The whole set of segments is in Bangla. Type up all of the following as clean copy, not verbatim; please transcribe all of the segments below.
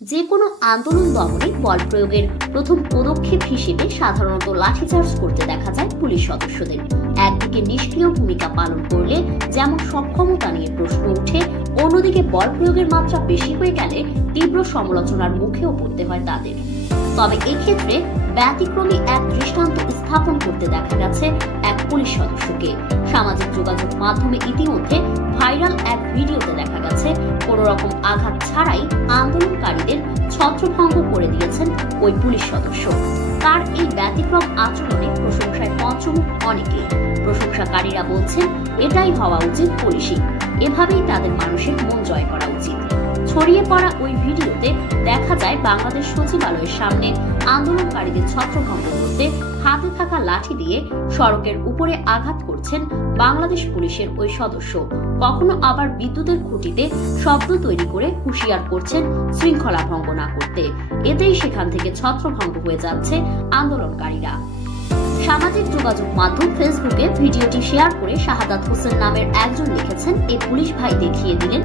যে কোনো আন্দোলন দমনে বল প্রয়োগের প্রথম পদক্ষেপ হিসেবে সাধারণত লাঠিচার্জ করতে দেখা যায় পুলিশ সদস্যদের। একদিকে নিষ্ক্রিয় ভূমিকা পালন করলে যেমন সক্ষমতা নিয়ে প্রশ্ন উঠে, অন্যদিকে বল প্রয়োগের মাত্রা বেশি হয়ে গেলে তীব্র সমালোচনার মুখেও পড়তে হয় তাদের। তবে এক্ষেত্রে ব্যতিক্রমী এক দৃষ্টান্ত স্থাপন করতে দেখা গেছে এক পুলিশ সদস্যকে। সামাজিক যোগাযোগ মাধ্যমে ইতিমধ্যে ভাইরাল এক ভিডিওতে দেখা গেছে কোনো রকম আঘাত ছাড়াই আন্দোলনকারীদের ছত্রভঙ্গ করে দিয়েছেন ওই পুলিশ সদস্য। তার এই ব্যতিক্রম আচরণে প্রশংসায় পঞ্চমুখ অনেকে। প্রশংসাকারীরা বলছেন এটাই হওয়া উচিত পুলিশই, এভাবেই তাদের মানুষের মন জয় করা উচিত। ছড়িয়ে পড়া ওই ভিডিওতে দেখা যায় বাংলাদেশ সচিবালয়ের সামনে আন্দোলনকারীদের ছত্রভঙ্গ করতে হাতে থাকা লাঠি দিয়ে সড়কের উপরে আঘাত করছেন বাংলাদেশ পুলিশের ওই সদস্য। কখনো আবার বিদ্যুতের খুঁটিতে শব্দ তৈরি করে হুঁশিয়ার করছেন শৃঙ্খলা ভঙ্গ না করতে। এতেই সেখান থেকে ছত্রভঙ্গ হয়ে যাচ্ছে আন্দোলনকারীরা। সামাজিক যোগাযোগ মাধ্যম ফেসবুকে ভিডিওটি শেয়ার করে শাহাদাত হোসেন নামের একজন লিখেছেন, এই পুলিশ ভাই দেখিয়ে দিলেন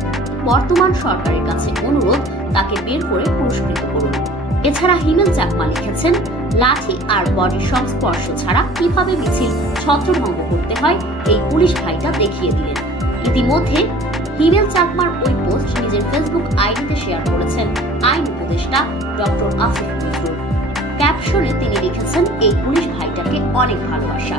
বর্তমান সরকারের কাছে অনুরোধ, তাকে বের করে পুরস্কৃত করুন। এছাড়া হিমেল চাকমা লিখেছেন, লাঠি আর বডির সংস্পর্শ ছাড়া কিভাবে মিছিল ছত্রভঙ্গ করতে হয় এই পুলিশ ভাইটা দেখিয়ে দিলেন। ইতিমধ্যে হিমেল চাকমার ওই পোস্ট নিজের ফেসবুক আইডিতে শেয়ার করেছেন আইন উপদেষ্টা ডক্টর আসিফ নজরুল। ক্যাপশনে তিনি লিখেছেন, এই পুলিশ ভাইটাকে অনেক ভালোবাসা।